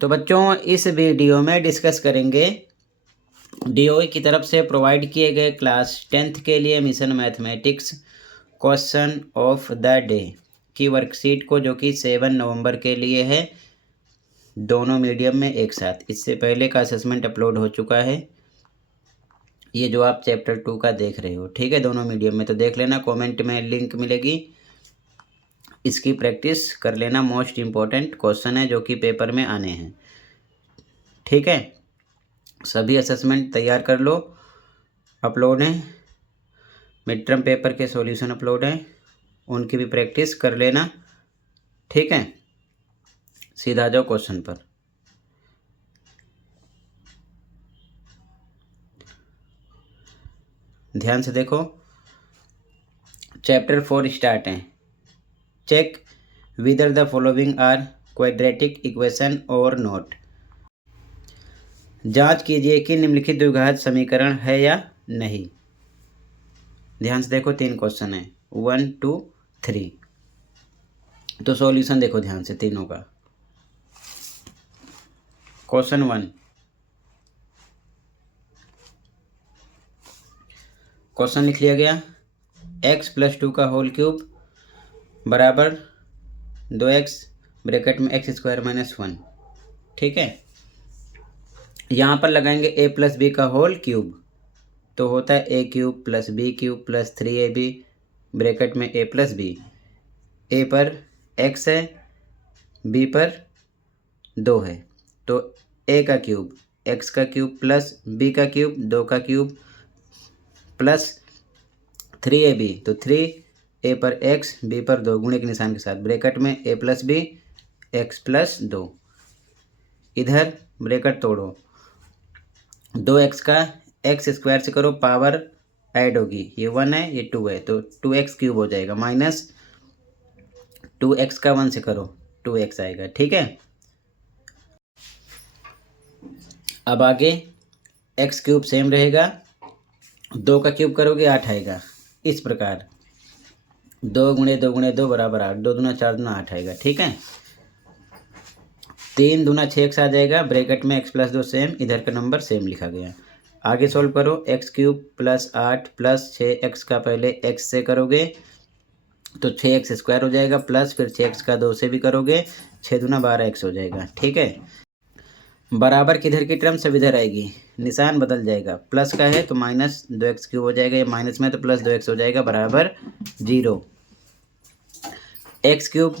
तो बच्चों इस वीडियो में डिस्कस करेंगे डीओई की तरफ से प्रोवाइड किए गए क्लास 10th के लिए mission mathematics question of the day की वर्कशीट को, जो कि 7 नवंबर के लिए है, दोनों मीडियम में एक साथ। इससे पहले का असेसमेंट अपलोड हो चुका है, ये जो आप चैप्टर 2 का देख रहे हो, ठीक है, दोनों मीडियम में। तो देख लेना, कमेंट में लिंक मिलेगी, इसकी प्रैक्टिस कर लेना। मोस्ट इम्पॉर्टेंट क्वेश्चन है जो कि पेपर में आने हैं, ठीक है। सभी असेसमेंट तैयार कर लो, अपलोड हैं, मिड टर्म पेपर के सॉल्यूशन अपलोड हैं, उनकी भी प्रैक्टिस कर लेना, ठीक है। सीधा आ जाओ क्वेश्चन पर। ध्यान से देखो, चैप्टर 4 स्टार्ट है। Check whether the following are quadratic equation और नॉट। जांच कीजिए कि निम्नलिखित द्विघात समीकरण है या नहीं। ध्यान से देखो, 3 क्वेश्चन है, 1 2 3। तो सॉल्यूशन देखो ध्यान से तीनों का। क्वेश्चन 1, क्वेश्चन लिख लिया गया, x + 2 का होल क्यूब बराबर 2x ब्रैकेट में x² - 1, ठीक है। यहाँ पर लगाएंगे a + b का होल क्यूब, तो होता है a³ + b³ + 3ab ब्रैकेट में a + b। a पर x है, b पर 2 है, तो a का क्यूब x का क्यूब प्लस b का क्यूब 2 का क्यूब प्लस 3ab, तो 3 a पर x b पर 2 गुणे के निशान के साथ ब्रैकेट में a + b x + 2। इधर ब्रैकेट तोड़ो, 2x का x² से करो, पावर ऐड होगी, ये 1 है ये 2 है, तो 2x³ हो जाएगा, माइनस 2x का 1 से करो 2x आएगा, ठीक है। अब आगे x³ सेम रहेगा, 2 का क्यूब करोगे 8 आएगा। इस प्रकार 2 × 2 × 2 बराबर 8, 2 दूना 4 दूना 8 आएगा, ठीक है। 3 दूना 6x आ जाएगा, ब्रैकेट में x + 2 सेम, इधर का नंबर सेम लिखा गया। आगे सोल्व करो, x³ + 8 + 6x का पहले x से करोगे तो 6x² हो जाएगा, प्लस फिर 6x का 2 से भी करोगे, 6 दूना 12x हो जाएगा, ठीक है। बराबर किधर की टर्म सब इधर आएगी, निशान बदल जाएगा, प्लस का है तो -2x³ हो जाएगा, ये माइनस में तो +2x हो जाएगा, बराबर 0। x³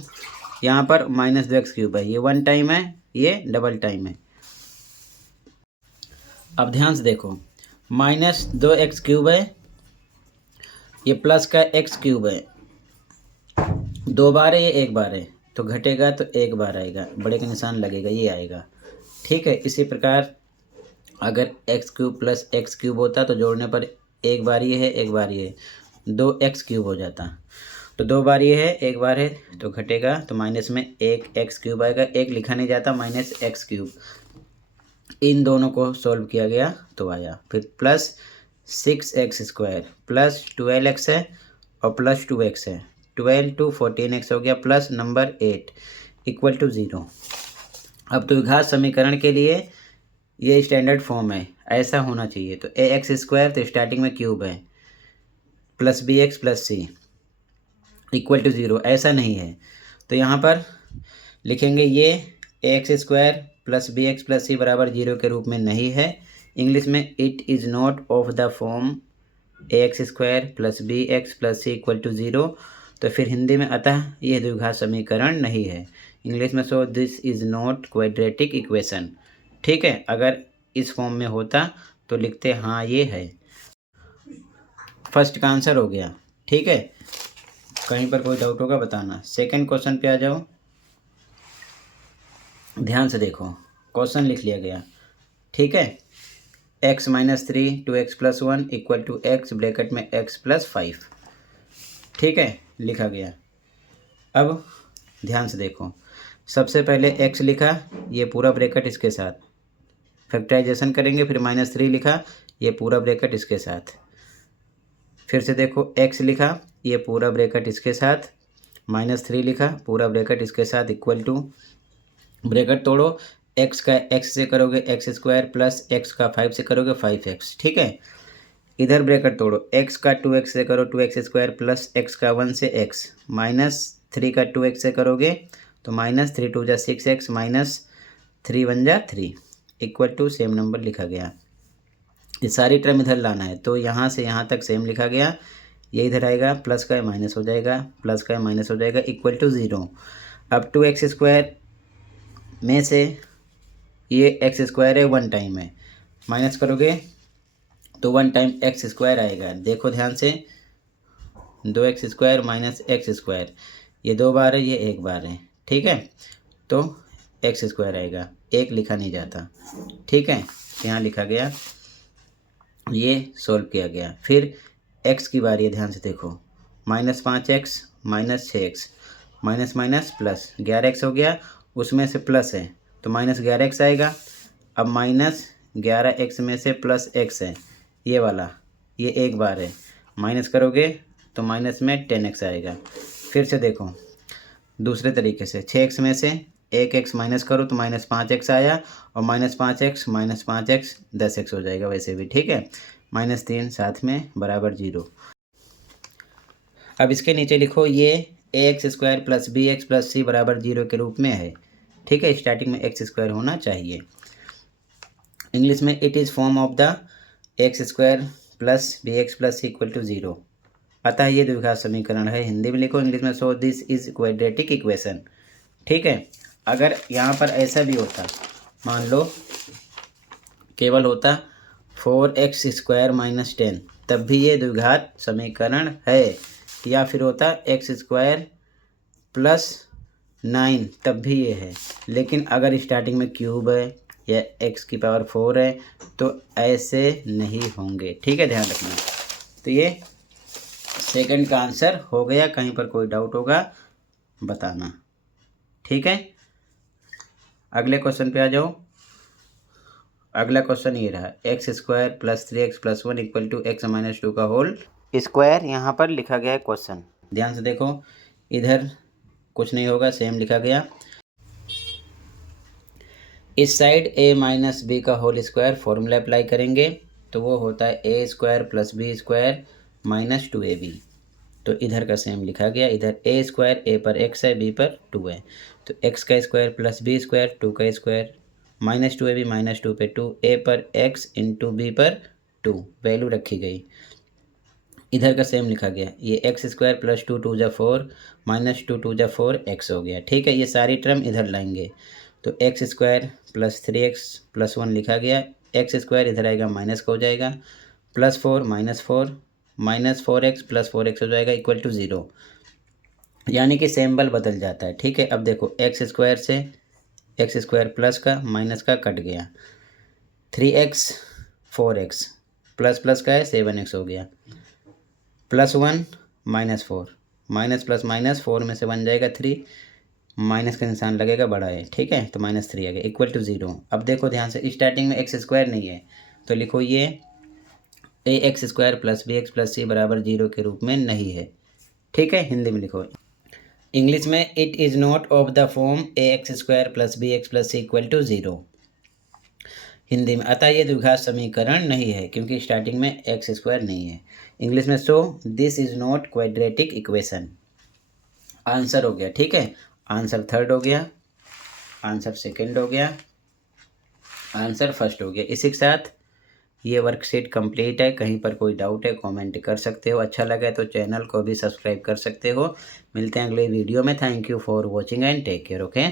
यहाँ पर -2x³ है, ये 1 टाइम है, ये डबल टाइम है। अब ध्यान से देखो, -2x³ है, ये प्लस का x³ है, 2 बार है, ये 1 बार है, तो घटेगा तो 1 बार आएगा, बड़े का निशान लगेगा, ये आएगा, ठीक है। इसी प्रकार अगर x³ + x³ होता तो जोड़ने पर 1 बार ये है 1 बार ये है, 2x³ हो जाता, तो 2 बार ये है 1 बार है, तो घटेगा, तो माइनस में 1x³ आएगा, 1 लिखा नहीं जाता, -x³। इन दोनों को सॉल्व किया गया तो आया, फिर +6x² प्लस 12x है और प्लस 2x है, 12 × 14x हो गया, प्लस नंबर 8 = 0। अब द्विघात समीकरण के लिए ये स्टैंडर्ड फॉर्म है, ऐसा होना चाहिए। तो ax² तो स्टार्टिंग में क्यूब है, प्लस bx + c = 0, ऐसा नहीं है, तो यहाँ पर लिखेंगे ये ax² + bx + c बराबर 0 के रूप में नहीं है। इंग्लिश में it is not of the form ax² + bx + c = 0। तो फिर हिंदी में अतः यह द्विघात समीकरण नहीं है। इंग्लिश में so this is not quadratic equation, ठीक है। अगर इस फॉर्म में होता तो लिखते हाँ ये है। फर्स्ट का आंसर हो गया, ठीक है। कहीं पर कोई डाउट होगा बताना। सेकंड क्वेश्चन पे आ जाओ, ध्यान से देखो, क्वेश्चन लिख लिया गया, ठीक है। x - 3 2x + 1 = x ब्रैकेट में x + 5, ठीक है, लिखा गया। अब ध्यान से देखो, सबसे पहले x लिखा, ये पूरा ब्रैकेट इसके साथ, फैक्टराइजेशन करेंगे, फिर -3 लिखा, ये पूरा ब्रैकेट इसके साथ, फिर से देखो x लिखा, ये पूरा ब्रैकेट इसके साथ, -3 लिखा, पूरा ब्रैकेट इसके साथ, इक्वल टू, ब्रैकेट तोड़ो, एक्स का एक्स से करोगे एक्स स्क्वायर प्लस एक्स का 5 से करोगे 5x, ठीक है। इधर ब्रैकेट तोड़ो, एक्स का 2x से करो 2x स्क्वायर प्लस एक्स का 1 से x माइनस 3 का 2x से करोगे तो माइनस 3 2 जा 6x माइनस 3 1 जा 3 इक्वल टू सेम नंबर लिखा गया। ये सारी टर्म इधर लाना है तो यहाँ से यहाँ तक सेम लिखा गया, ये इधर आएगा प्लस का माइनस हो जाएगा, प्लस का माइनस हो जाएगा इक्वल टू 0। अब 2x स्क्वायर में से ये एक्स स्क्वायर है 1 टाइम है, माइनस करोगे तो 1 टाइम एक्स स्क्वायर आएगा। देखो ध्यान से, 2x square minus x square, ये 2 बार है ये 1 बार है, ठीक है। तो एक्स स्क्वायर आएगा, 1 लिखा नहीं जाता, ठीक है। यहाँ लिखा गया, ये सोल्व किया गया। फिर x की बारी है, ध्यान से देखो, minus 5x minus 6x minus minus plus 11x हो गया, उसमें से प्लस है तो माइनस 11x आएगा। अब माइनस 11x में से प्लस x है, ये वाला, ये 1 बार है, माइनस करोगे तो माइनस में 10x आएगा। फिर से देखो दूसरे तरीके से, 6x में से 1x माइनस करो तो माइनस 5x आया, और माइनस 5x 10x हो जाएगा वैसे भी, ठीक है। माइनस 3 साथ में बराबर 0। अब इसके नीचे लिखो, ये ax square plus bx plus c बराबर 0 के रूप में है, ठीक है। स्टार्टिंग में x स्क्वायर होना चाहिए। इंग्लिश में it is form of the X square plus bx plus c equal to 0। अतः ये द्विघात समीकरण है। हिंदी में लिखो, इंग्लिश में so this is quadratic equation, ठीक है। अगर यहाँ पर ऐसा भी होता, मान लो केवल होता 4x स्क्वायर माइनस 10, तब भी ये द्विघात समीकरण है। या फिर होता x स्क्वायर प्लस 9, तब भी ये है। लेकिन अगर स्टार्टिंग में क्यूब है या x की पावर 4 है तो ऐसे नहीं होंगे, ठीक है, ध्यान रखना। तो ये सेकंड का आंसर हो गया। कहीं पर कोई डाउट होगा बताना, ठीक है। अगले क्वेश्चन पे आ जाओ। अगला क्वेश्चन ये रहा, X square plus 3x plus 1 equal to X minus 2 का होल स्क्वायर। यहाँ पर लिखा गया है क्वेश्चन, ध्यान से देखो, इधर कुछ नहीं होगा, सेम लिखा गया। इस साइड a माइनस बी का होल स्क्वायर फॉर्मूला अप्लाई करेंगे तो वो होता है a square plus B square minus 2ab। तो इधर का सेम लिखा गया, इधर a स्क्वायर, a पर x है, b पर 2 है, तो x का स्क्वायर प्लस b स्क्वायर 2 का स्क्वायर माइनस 2ab माइनस 2 पे 2, a पर x इंटू b पर 2 वैल्यू रखी गई। इधर का सेम लिखा गया, ये एक्स स्क्वायर प्लस 2 2 जा 4 माइनस 2 2 जा 4 एक्स हो गया, ठीक है। ये सारी टर्म इधर लाएंगे तो x square plus 3x plus 1 लिखा गया, एक्स स्क्वायर इधर आएगा माइनस का हो जाएगा, plus 4 minus 4x plus 4x हो जाएगा इक्वल टू 0, यानी कि सिंबल बदल जाता है, ठीक है। अब देखो एक्स स्क्वायर से एक्स स्क्वायर प्लस का माइनस का कट गया, 3x 4x प्लस प्लस का है 7x हो गया, plus 1 minus 4 minus plus minus 4 में से बन जाएगा 3, माइनस का निशान लगेगा बड़ा है, ठीक है, तो माइनस 3 आ गया इक्वल टू 0। अब देखो ध्यान से, स्टार्टिंग में एक्स स्क्वायर नहीं है तो लिखो ये a x square plus b x plus c बराबर 0 के रूप में नहीं है, ठीक है। हिंदी में लिखो, इंग्लिश में it is not of the form a x square plus b x plus c equal to 0। Hindi में, अतः ये द्विघात समीकरण नहीं है क्योंकि स्टार्टिंग में एक्स स्क्वायर नहीं है। इंग्लिश में, so this is not quadratic equation. Answer हो गया, ठीक है। आंसर थर्ड हो गया, आंसर सेकंड हो गया, आंसर फर्स्ट हो गया। इसी के साथ ये वर्कशीट कंप्लीट है। कहीं पर कोई डाउट है कमेंट कर सकते हो, अच्छा लगा तो चैनल को भी सब्सक्राइब कर सकते हो। मिलते हैं अगले वीडियो में। Thank you for watching and take care, okay.